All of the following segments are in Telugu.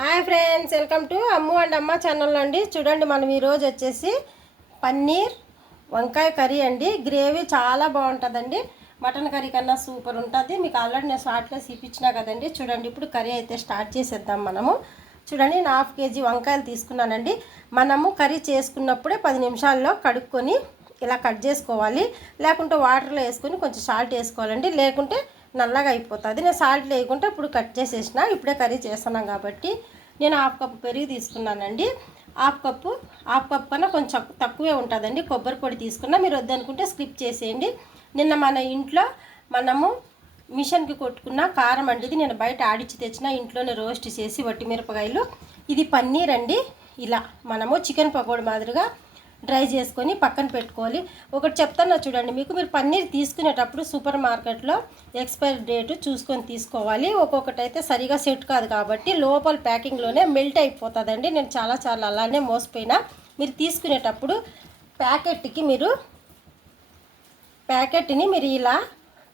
Hi friends welcome to Ammu and Amma channel అండి. చూడండి మనం ఈరోజు వచ్చేసి పన్నీర్ వంకాయ కర్రీ అండి. గ్రేవీ చాలా బాగుంటుందండి. మటన్ కర్రీ కన్నా సూపర్ ఉంటుంది. మీకు ఆల్రెడీ నేను షార్ట్లో చూపించినా కదండి. చూడండి ఇప్పుడు కర్రీ అయితే స్టార్ట్ చేసేద్దాం మనము. చూడండి నేను హాఫ్ కేజీ వంకాయలు తీసుకున్నానండి. మనము కర్రీ చేసుకున్నప్పుడే పది నిమిషాల్లో కడుక్కొని ఇలా కట్ చేసుకోవాలి. లేకుంటే వాటర్లో వేసుకొని కొంచెం సాల్ట్ వేసుకోవాలండి. లేకుంటే నల్లగా అయిపోతుంది. నేను సాల్ట్ లేకుంటే ఇప్పుడు కట్ చేసేసిన ఇప్పుడే కర్రీ చేస్తున్నాం కాబట్టి నేను హాఫ్ కప్పు పెరుగు తీసుకున్నానండి. హాఫ్ కప్పు హాఫ్ కప్ కన్నా కొంచెం తక్కువే ఉంటుందండి. కొబ్బరి పొడి తీసుకున్నా మీరు వద్దనుకుంటే స్కిప్ చేసేయండి. నిన్న మన ఇంట్లో మనము మిషన్కి కొట్టుకున్న కారం అండి ఇది. నేను బయట ఆడిచ్చి తెచ్చిన ఇంట్లోనే రోస్ట్ చేసి వట్టి మిరపకాయలు. ఇది పన్నీర్ అండి ఇలా మనము చికెన్ పకోడీ మాదిరిగా డ్రై చేసుకొని పక్కన పెట్టుకోవాలి. ఒకటి చెప్తాను చూడండి మీకు మీరు పన్నీర్ తీసుకునేటప్పుడు సూపర్ మార్కెట్లో ఎక్స్పైరీ డేట్ చూసుకొని తీసుకోవాలి. ఒక్కొక్కటి అయితే సరిగా సెట్ కాదు కాబట్టి లోపల ప్యాకింగ్లోనే మెల్ట్ అయిపోతుందండి. నేను చాలా చాలా అలానే మోసపోయినా. మీరు తీసుకునేటప్పుడు ప్యాకెట్కి మీరు ప్యాకెట్ని మీరు ఇలా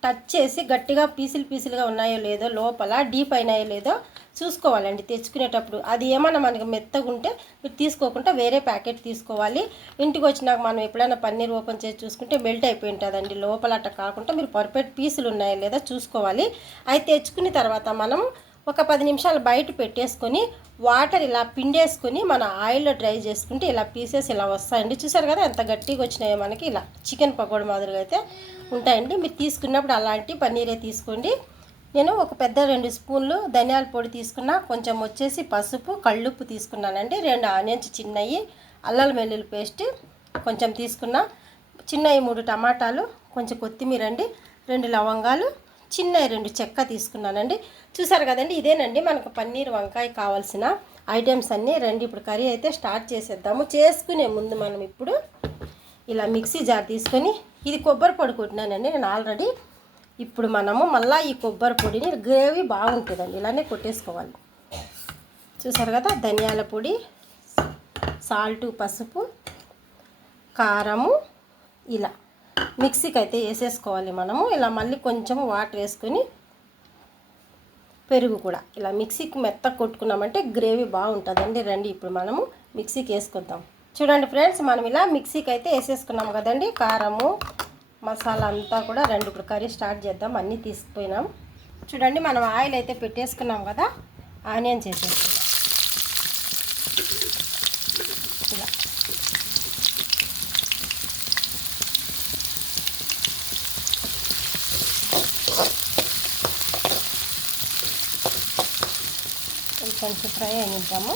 టచ్ చేసి గట్టిగా పీసులు పీసులుగా ఉన్నాయో లేదో లోపల డీప్ అయినాయో లేదో చూసుకోవాలండి తెచ్చుకునేటప్పుడు. అది ఏమన్నా మనకి మెత్తగా ఉంటే మీరు తీసుకోకుండా వేరే ప్యాకెట్ తీసుకోవాలి. ఇంటికి వచ్చినాక మనం ఎప్పుడైనా పన్నీర్ ఓపెన్ చేసి చూసుకుంటే మెల్ట్ అయిపోయి ఉంటుందండి. లోపల అట్ట కాకుండా మీరు పర్ఫెక్ట్ పీసులు ఉన్నాయో లేదో చూసుకోవాలి. అవి తెచ్చుకున్న తర్వాత మనం ఒక పది నిమిషాలు బయట పెట్టేసుకొని వాటర్ ఇలా పిండేసుకొని మన ఆయిల్లో డ్రై చేసుకుంటే ఇలా పీసెస్ ఇలా వస్తాయండి. చూసారు కదా ఎంత గట్టిగా వచ్చినాయో మనకి ఇలా చికెన్ పకోడీ మాదిరిగా అయితే ఉంటాయండి. మీరు తీసుకున్నప్పుడు అలాంటి పన్నీరే తీసుకోండి. నేను ఒక పెద్ద రెండు స్పూన్లు ధనియాల పొడి తీసుకున్నా కొంచెం వచ్చేసి పసుపు కళ్ళుప్పు తీసుకున్నానండి. రెండు ఆనియన్స్ చిన్నవి అల్లం వెల్లుల్లి పేస్ట్ కొంచెం తీసుకున్నా చిన్నవి మూడు టమాటాలు కొంచెం కొత్తిమీర అండి రెండు లవంగాలు చిన్న రెండు చెక్క తీసుకున్నానండి. చూసారు కదండి ఇదేనండి మనకు పన్నీర్ వంకాయ కావాల్సిన ఐటమ్స్ అన్నీ. రండి ఇప్పుడు కర్రీ అయితే స్టార్ట్ చేసేద్దాము. చేసుకునే ముందు మనం ఇప్పుడు ఇలా మిక్సీ జార్ తీసుకొని ఇది కొబ్బరి పొడి కొట్టినానండి నేను ఆల్రెడీ. ఇప్పుడు మనము మళ్ళీ ఈ కొబ్బరి పొడిని గ్రేవీ బాగుంటుందండి ఇలానే కొట్టేసుకోవాలి. చూసారు కదా ధనియాల పొడి సాల్టు పసుపు కారము ఇలా. మిక్సీకి అయితే వేసేసుకోవాలి మనము. ఇలా మళ్ళీ కొంచెం వాటర్ వేసుకొని పెరుగు కూడా. ఇలా మిక్సీకి మెత్త కొట్టుకున్నామంటే గ్రేవీ బాగుంటుందండి. రండి ఇప్పుడు మనము మిక్సీకి వేసుకుందాం. చూడండి ఫ్రెండ్స్ మనం ఇలా మిక్సీకి అయితే వేసేసుకున్నాం కదండి. కారము మసాలా అంతా కూడా రెండు ఇప్పుడు కర్రీ స్టార్ట్ చేద్దాం. అన్నీ తీసుకుపోయినాం చూడండి మనం ఆయిల్ అయితే పెట్టేసుకున్నాం కదా. ఆనియన్స్ వేసేసుకున్నాం కొంచెం ఫ్రై అయిద్దాము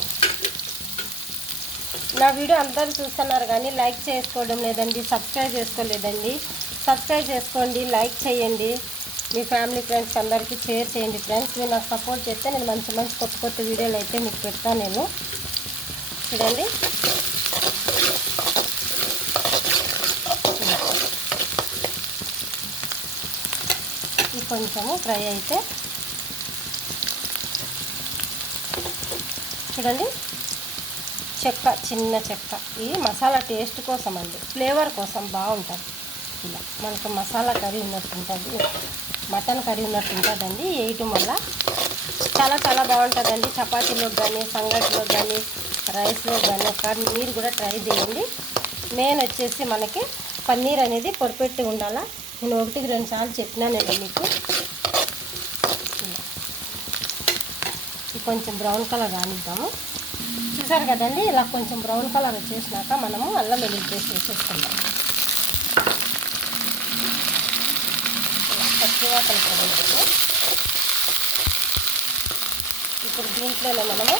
నా వీడియో అందరూ చూస్తున్నారు కానీ లైక్ చేసుకోవడం లేదండి సబ్స్క్రైబ్ చేసుకోలేదండి. సబ్స్క్రైబ్ చేసుకోండి లైక్ చేయండి. మీ ఫ్యామిలీ ఫ్రెండ్స్ అందరికీ షేర్ చేయండి. ఫ్రెండ్స్ మీరు నాకు సపోర్ట్ చేస్తే నేను మంచి మంచి కొత్త కొత్త వీడియోలు అయితే మీకు పెడతాను నేను. చూడండి. కొంచెము ఫ్రై అయితే చూడండి. చెక్క చిన్న చెక్క. ఇది మసాలా టేస్ట్ కోసం అండి ఫ్లేవర్ కోసం బాగుంటుంది. ఇలా మనకు మసాలా కర్రీ ఉన్నట్టు ఉంటుంది. మటన్ కర్రీ ఉన్నట్టు ఉంటుందండి. వేయటం వల్ల చాలా చాలా బాగుంటుందండి. చపాతీలో కానీ సంగటిలో కానీ రైస్లో కానీ కానీ మీరు కూడా ట్రై చేయండి. మెయిన్ వచ్చేసి మనకి పన్నీర్ అనేది పొడిపెట్టి ఉండాలా? నేను ఒకటికి రెండు సార్లు చెప్పినానండి మీకు ఇలా. ఇది కొంచెం బ్రౌన్ కలర్ రానిద్దాము. చూసారు కదండి ఇలా కొంచెం బ్రౌన్ కలర్ వచ్చేసినాక మనము అల్లం వెల్లుల్లి పేస్ట్ వేసేసుకుందాం. పచ్చిగా కలుపుకుంటాము ఇప్పుడు దీంట్లోనే మనము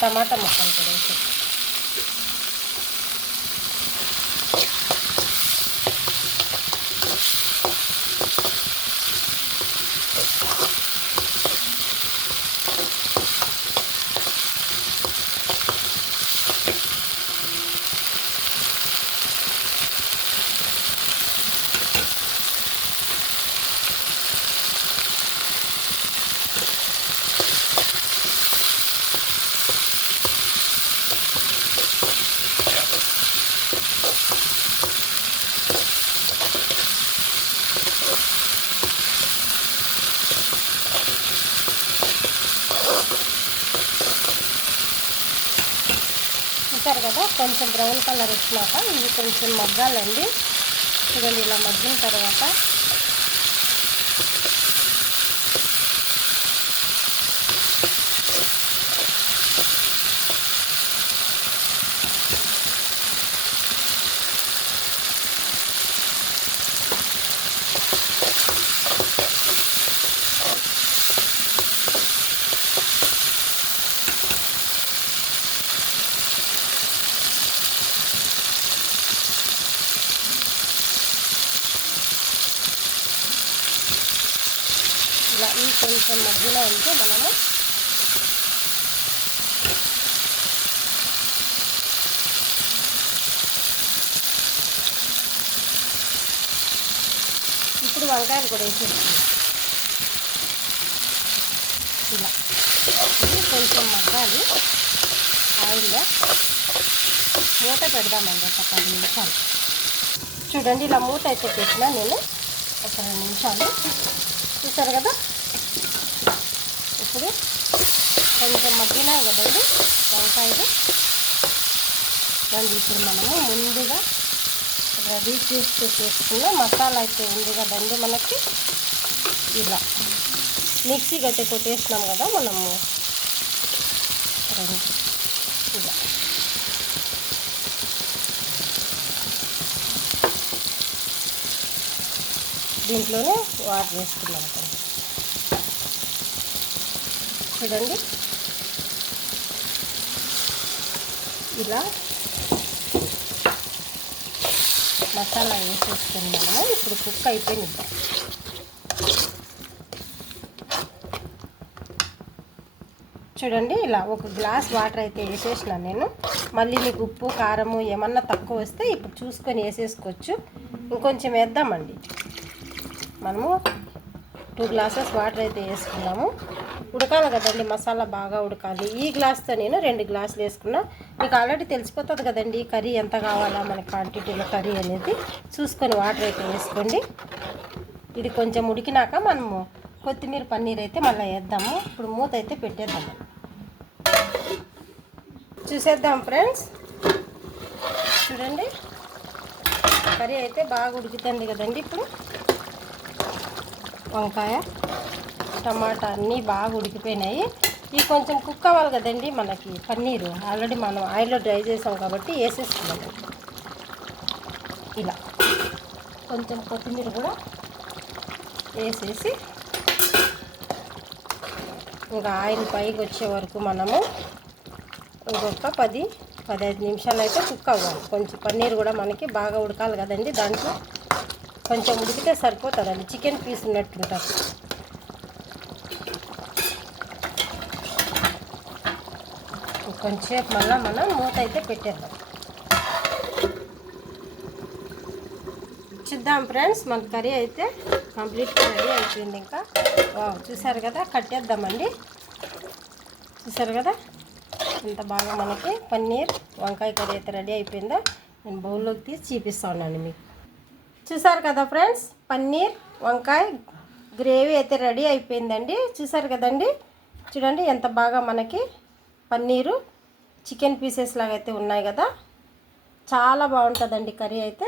టమాటా ముక్కలు కూడా వేసేస్తాం చూసారు కదా కొంచెం బ్రౌన్ కలర్ వచ్చినాక ఇవి కొంచెం మగ్గాలండి. చూడండి ఇలా మగ్గిన తర్వాత ఇలా ఈ కొంచెం మధ్యలో ఉంటే మనము ఇప్పుడు వంకాయలు కూడా వేసేస్తుంది ఇలా. ఇది కొంచెం మగ్గాలి. ఆయిల్లో మూత పెడదామండి ఒక పది నిమిషాలు. చూడండి ఇలా మూత అయితే పెట్టినా నేను ఒక రెండు నిమిషాలు చూసారు కదా? ఇప్పుడు కొంచెం మగ్గినాయి కదండి వంకాయలు రండి ఇప్పుడు మనము ముందుగా రెడీ చేసి చేసుకున్న మసాలా అయితే ఉంది కదండి మనకి. ఇలా మిక్సీ గట్టి కొట్టేసినాం కదా మనము. రండి. ఇలా. దీంట్లోనే వాటర్ వేసుకున్నాం చూడండి. ఇలా మసాలా వేసేసుకున్నాము ఇప్పుడు కుక్ అయిపోయింది. చూడండి ఇలా ఒక గ్లాస్ వాటర్ అయితే వేసేసినాను నేను. మళ్ళీ మీకు ఉప్పు కారము ఏమన్నా తక్కువ వస్తే ఇప్పుడు చూసుకొని వేసేసుకోవచ్చు. ఇంకొంచెం వేద్దామండి. మనము టూ గ్లాసెస్ వాటర్ అయితే వేసుకున్నాము ఉడకాలి కదండి మసాలా బాగా ఉడకాలి. ఈ గ్లాస్తో నేను రెండు గ్లాసులు వేసుకున్నా. మీకు ఆల్రెడీ తెలిసిపోతుంది కదండి కర్రీ ఎంత కావాలా మన క్వాంటిటీలో కర్రీ అనేది. చూసుకొని వాటర్ అయితే వేసుకోండి. ఇది కొంచెం ఉడికినాక మనము కొత్తిమీర పన్నీర్ అయితే మళ్ళీ వేద్దాము. ఇప్పుడు మూత అయితే పెట్టేద్దాం చూసేద్దాం ఫ్రెండ్స్. చూడండి. కర్రీ అయితే బాగా ఉడుకుతుంది కదండి ఇప్పుడు. వంకాయ టమాటా అన్నీ బాగా ఉడికిపోయినాయి. ఇవి కొంచెం కుక్ అవ్వాలి కదండి మనకి పన్నీరు. ఆల్రెడీ మనం ఆయిల్లో డ్రై చేసాం కాబట్టి వేసేసుకున్నాము ఇలా. కొంచెం కొత్తిమీర కూడా వేసేసి ఇంకా ఆయిల్ పైకి వచ్చే వరకు మనము ఇంకొక పది పదహైదు నిమిషాలు అయితే కుక్ అవ్వాలి. కొంచెం పన్నీర్ కూడా మనకి బాగా ఉడకాలి కదండి దాంట్లో. కొంచెం ఉడికితే సరిపోతుందండి చికెన్ పీస్ ఉన్నట్టుంటుంది. కొంచెంసేపు మళ్ళీ మనం మూత అయితే పెట్టేద్దాం. చూద్దాం ఫ్రెండ్స్ మన కర్రీ అయితే కంప్లీట్గా రెడీ అయిపోయింది ఇంకా. వావ్ చూసారు కదా? కట్టేద్దామండి చూసారు కదా? ఇంత బాగా మనకి పన్నీర్ వంకాయ కర్రీ అయితే రెడీ అయిపోయిందో నేను బౌల్లోకి తీసి చూపిస్తా ఉన్నాను మీకు. చూసారు కదా ఫ్రెండ్స్? పన్నీర్ వంకాయ గ్రేవీ అయితే రెడీ అయిపోయిందండి. చూసారు కదండి? చూడండి ఎంత బాగా మనకి పన్నీరు చికెన్ పీసెస్ లాగా అయితే ఉన్నాయి కదా. చాలా బాగుంటుందండి కర్రీ అయితే.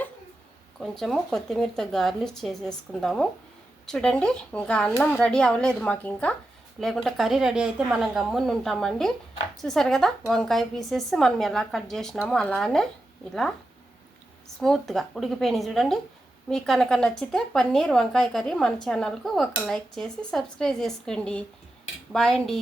కొంచెము కొత్తిమీరతో గార్లిష్ చేసేసుకుందాము. చూడండి ఇంకా అన్నం రెడీ అవ్వలేదు మాకు ఇంకా. లేకుంటే కర్రీ రెడీ అయితే మనం గమ్మున ఉంటామండి. చూసారు కదా? వంకాయ పీసెస్ మనం ఎలా కట్ చేసినామో అలానే ఇలా స్మూత్గా ఉడికిపోయినాయి చూడండి. మీకు కనుక నచ్చితే పన్నీర్ వంకాయ కర్రీ మన ఛానల్కు ఒక లైక్ చేసి సబ్స్క్రైబ్ చేసుకోండి. బాయ్ అండి.